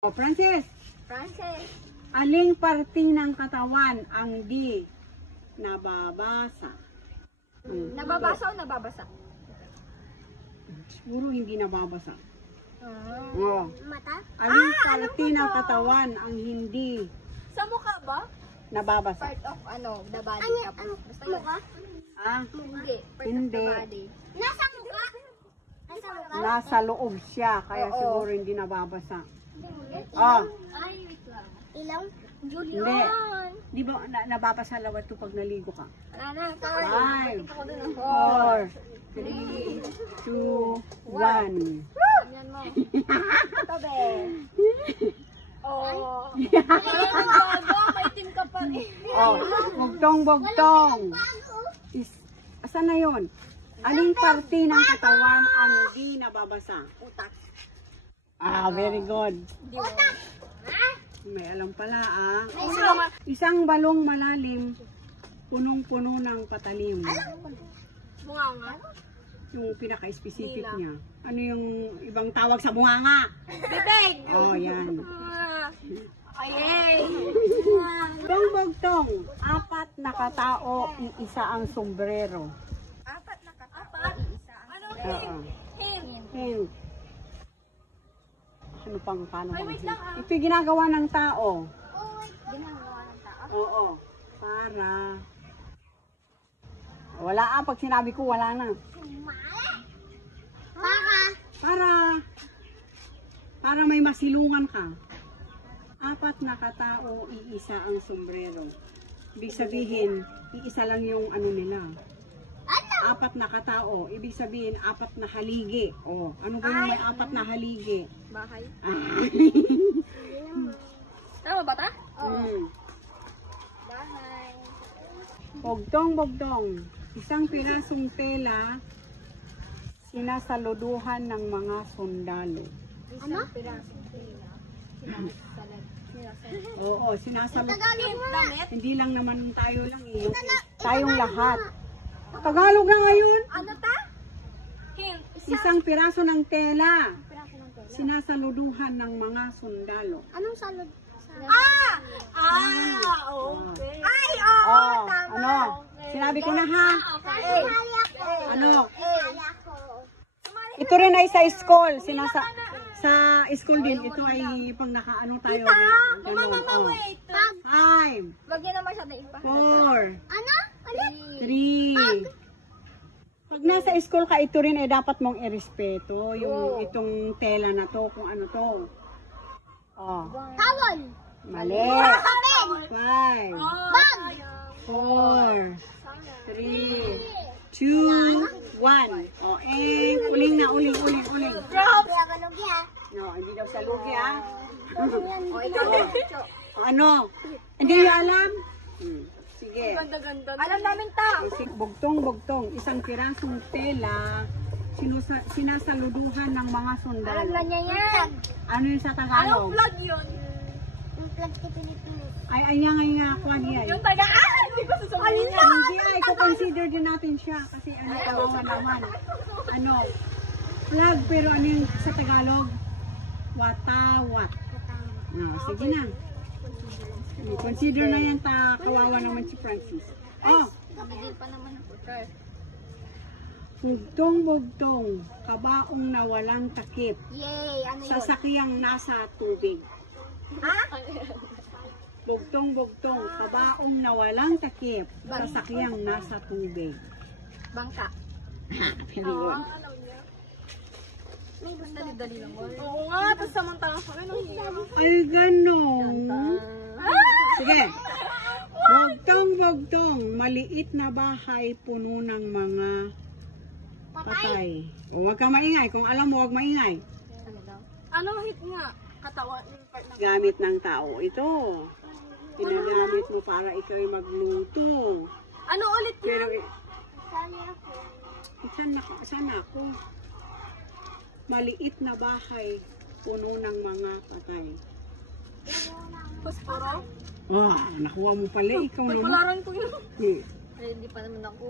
O, Francis, Francis. aling parte ng katawan ang di nababasa? Nababasa o nababasa? Siguro hindi nababasa. Ah. O, Mata? aling alam parte ko ng to. katawan ang hindi Sa mukha ba? nababasa? Part of the body. Tapos, basta yun. Ah, Hindi. Part Hindi. of the body. Nasa mukha? Nasa mukha? nasa loob siya, kaya Oo. siguro hindi nababasa. Ah, Ay, wait lang. Ilaw? hindi. Julian. Di ba nababasa lawat to pag naligo ka? Wala na. 5, Ako dun ang 4, 3, 2, 1. Ganyan mo. Tabi. Oh. Ay, bago. Maitim ka pa rin. Oh, bugtong. Asan na yun? Aling parte ng katawan ang di nababasa? Utak. Ah, very good. Utak. May alam pala ah. Ay, Isang balong malalim, punong-puno ng patalim. Bunganga. Yung pinaka-specific Nila. niya. Ano yung ibang tawag sa bunganga? Bibig. Oh, yan. Ayay. Bugtong, apat na katao, iisa ang sombrero. Apat na katapat. Ano? Oo. Him. Hint. Ano pang paano Ay, bang wait hint? lang, ah. Ito yung ginagawa ng tao. Ginagawa ng tao. Oo. Para. Wala ah. Pag sinabi ko, wala na. Para may masilungan ka. Apat na katao, iisa ang sombrero. Ibig sabihin, iisa lang yung ano nila. Apat na katao, ibig sabihin, apat na haligi. Oh, ano ba yung may apat na haligi? Bahay. Ah. Tama ba ta? Mm. Bahay. Bugtong. Isang pirasong tela, sinasaluduhan ng mga sundalo. Ano? Pirasong tela. Sinasalad. Oo, sinasaluduhan. Damit? Hindi lang naman tayo lang eh. Tayong lahat. Tagalog na ngayon. Ano ta? Hint. Isang piraso ng tela, Piraso ng tela. sinasaluduhan ng mga sundalo. Anong salad? Okay. Ay, oo, Oh, tama. ano? Sinabi ko na ha. Okay. Ano? Ito rin ay sa school. Sa school din. Ito ay pag nakaano tayo. Ganun. Oh. Wait. 5, Wag niyo naman siya na ipa. 4, Ano? 3. Pag nasa school ka, ito rin ay dapat mong irespeto. Yung itong tela na to, kung ano to. Oh, Tawon. mali. Kapin. 5, Bag. 4, 3, 2, 1. O, uling na, uling. Grabe. Kagalugi ha. No, hindi daw sa lugi, ha? O, ikaw din. Ano? Hindi niyo alam? Sige. Ganda-ganda. Alam namin ta. Bugtong. Isang pirasong tela, sinasaluduhan ng mga sundalo. Alam na niya yan. Ano yun sa Tagalog? Vlog yun? Yung vlog sa Pilipinas. Ay, nga, kuhan yan. Yung tagaan! Hindi ko sasabihin niya. Hindi ay, consider din natin siya kasi ano, kawawa naman. Ano? Flag, pero ano yung sa Tagalog? Watawat. No, sige na. Consider na yan kawawa naman si Francis. Oh, Nabigil pa naman ako. Sir. bugtong, kabaong na walang takip, Yay! Ano yun? sasakyang nasa tubig. Ha? Bugtong, kabaong na walang takip, sasakyang nasa tubig. Bangka. Very good. Alam niya. May dali-dali lang. Oo nga, tapos samantalang sa akin ang hirap. Ay, ganon. Sige. Bugtong, maliit na bahay puno ng mga patay. O, huwag kang maingay. Kung alam mo, huwag maingay. Ano daw? Ano hit nga? Katawan yung part ng... Gamit ng tao ito. Ginagamit mo para ikaw ay magluto. Ano ulit yun? Pero, Saan ako? saan ako? Maliit na bahay puno ng mga patay. Posporo? Nakuha mo pala. Ikaw naman. Pagpalaran ko yun. Eh. Ay, hindi pa naman ako.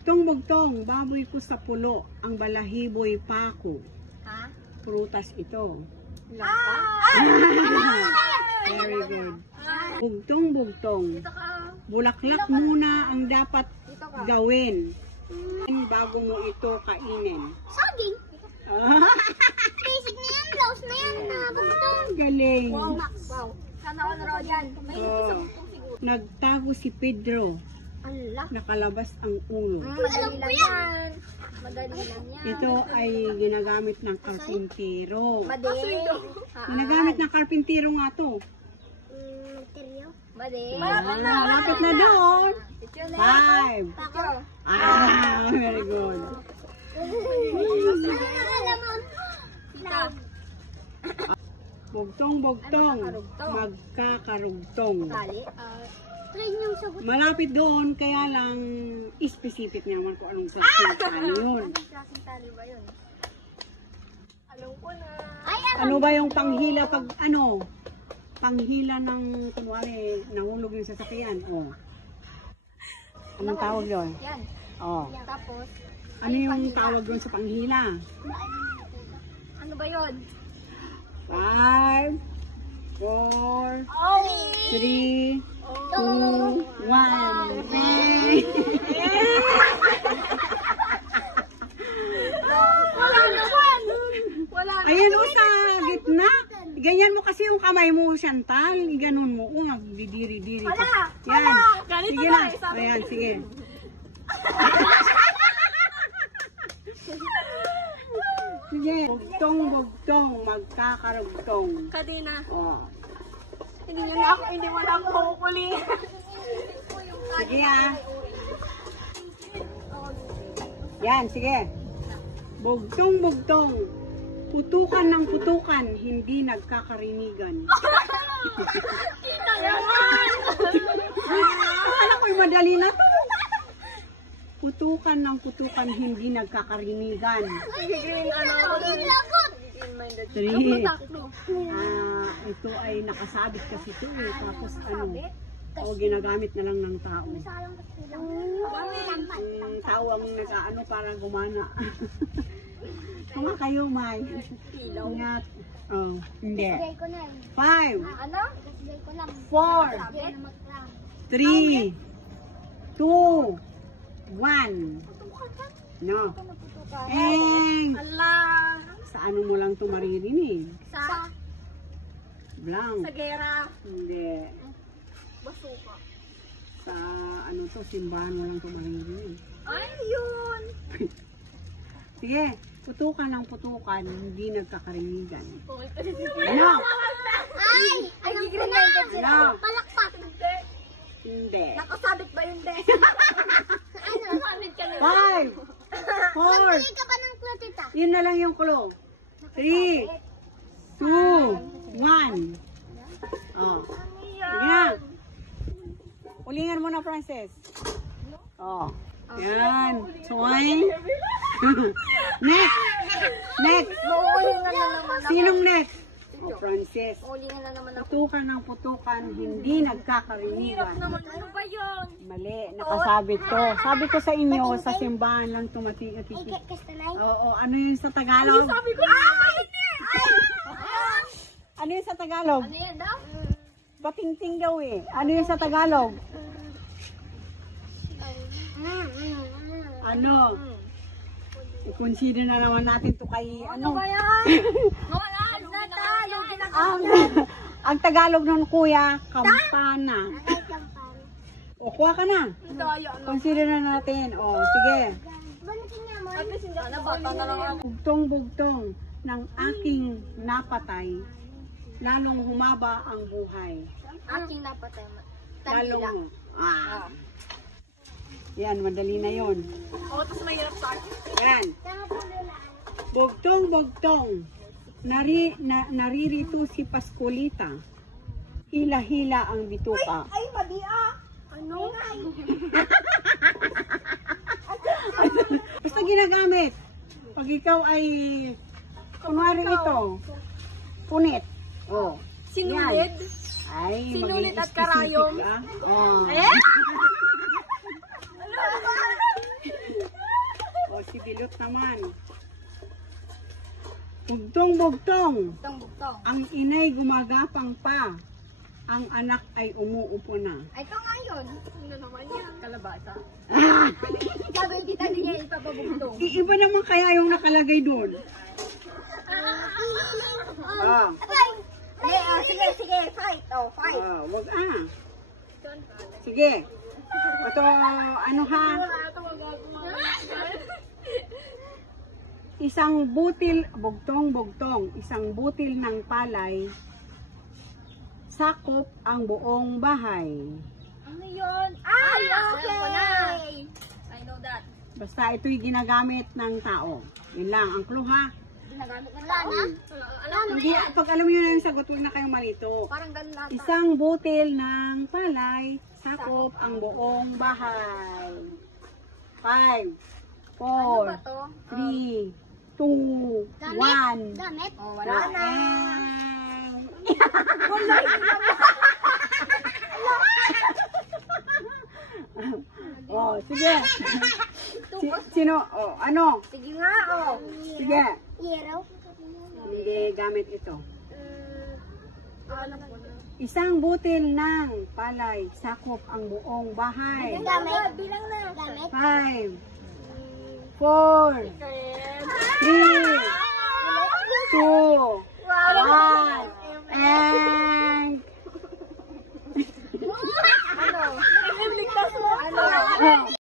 Bugtong, baboy ko sa pulo, ang balahiboy pako. Ha? Prutas ito. Very good. Bugtong-bugtong. Bulaklak muna ang dapat gawin bago mo ito kainin. Saging. Ah, Basic na yan. Blouse na yan. Bugtong. galing. Wow. Sana all raw yan. Oh, nagtago si Pedro. Allah. Nakalabas ang ulo. Madali lang yan. Madali lang yan. Ito ay ginagamit ng karpintero. Madali. Ginagamit ng karpintero nga to. Material. Madali. Malapit na doon. 5. Very good. Bugtong-bugtong. Magkakarugtong. Tali. Train yung sagot. Malapit doon, kaya lang specific naman kung anong klaseng tali yun. Anong klaseng tali ba yun? Alam ko na. Ay, Ano ba yung panghila pag ano? Panghila ng, kunwari, nahulog yung sasakyan. Oh. Anong tawag doon? yan. Oh. Tapos, Ano yung tawag doon sa panghila? ano ba yun? 5, 4, 3, 2, 1. Wala naman! Wala Ayan o sa gitna. Ganyan mo kasi yung kamay mo, Chantal. Ganon mo. O, magdidiri-diri ka. Yan. Ganito Sige na, na. isabi ko. Ayan, sige. Sige. Bugtong-bugtong. Magkakarugtong. Kadena. O. Hindi mo na ako hukuli. Sige ah. Yan, sige. Bugtong-bugtong. Putukan ng putukan, hindi nagkakarinigan. Kita naman! Akala ko'y madali na to. Putukan ng putukan, hindi nagkakarinigan. Green ano ako dun. Green minded. 3. Ito ay nakasabit kasi ito eh. Tapos ano, o ginagamit na lang ng tao. Tao ang nag-ano para gumana. Kuma kayo, May. Ingat. Oh, hindi. Ibigay ko na. 5, Ano? Ibigay ko lang. 4, Sabi na mag-cram. 3, 2, 1. No. Eng! Allah! Sa ano mo lang ito maririnig? Sa Blank. gera. Hindi. Basuka. Sa ano to, simbahan mo lang ito maririnig. Ay, yun! Sige, putukan ng putukan, hindi nagkakarinigan. Okay, kasi Ano? Ay! Alam ko na! Ano? Palakpak! Hindi. nakasabit ba yun, Des? Ano? Nakasabit ka na. 5, 4, Hindi ka pa ng klotita. yun na lang yung clue. 3, 2, 1. Oh. Sige na. Ulingan mo na, Frances. Oh. Yan. Swine. Next. Next. Uulingan na naman ako. Sinong next? Oh, Frances. Uulingan na naman ako. Putukan ng putukan, hindi nagkakarinigan. Ano ba yun? Mali, nakasabit to. Sabi ko sa inyo, sa simbahan lang tumati-ati. Kastanay? Oo, ano yun sa Tagalog? Sabi ko, Ano yun sa Tagalog? Ano yan daw? Patingting daw eh. Ano yun sa Tagalog? Ano? I-consider na naman natin to kay ano. yan? Wala na tayo. Ang Tagalog nun kuya, kampana. O, kuha ka na. daya na. Consider na natin. O, sige. Balikin niya mo. At least hindi ako bata na lang ako. Bugtong-bugtong ng aking napatay, lalong humaba ang buhay. Aking napatay. Lalong, yan, madali na yon. Oo, tapos mahirap sa akin. Yan. Bugtong-bugtong. Naririto si Pascolita. Hila-hila ang bituka. Ay, madi ah! Ano? Basta ginagamit. Pag ikaw ay, kunwari ito, punit. Oh. Sinulid? Yan. Ay, Sinulit maging at specific, karayom? ah. Oh. Eh? O, si Bilot naman. Bugtong-bugtong. Bugtong. Ang inay gumagapang pa. Ang anak ay umuupo na. Ay, ito nga yun. Ano naman yan? Kalabasa. Sabi kita niya ipapabugtong. Iiba naman kaya yung nakalagay doon. Ah, Sige, fight. Oh, fight. wag Sige. Ito, ano ha? Isang butil, bugtong-bugtong, isang butil ng palay, sakop ang buong bahay. Ano yun? Ay, okay. I know that. Basta ito'y ginagamit ng tao. Yun lang, ang clue ha. Ginagamit ng lana? Alam mo, Hindi, pag alam niyo na yung sagot, huwag na kayong malito. Parang ganun lata. Isang butil ng palay, sakop ang buong bahay. 5, 4, Ano ba to? 3, 2, 1. Gamit? Oh, wala na. Oh, sige. Sino? Oh, ano? Sige nga, oh. Sige. Yero? Hindi gamit ito. Ano po na? Isang butil ng palay, sakop ang buong bahay. Gamit? Bilang na. Gamit? 5, 4, 3,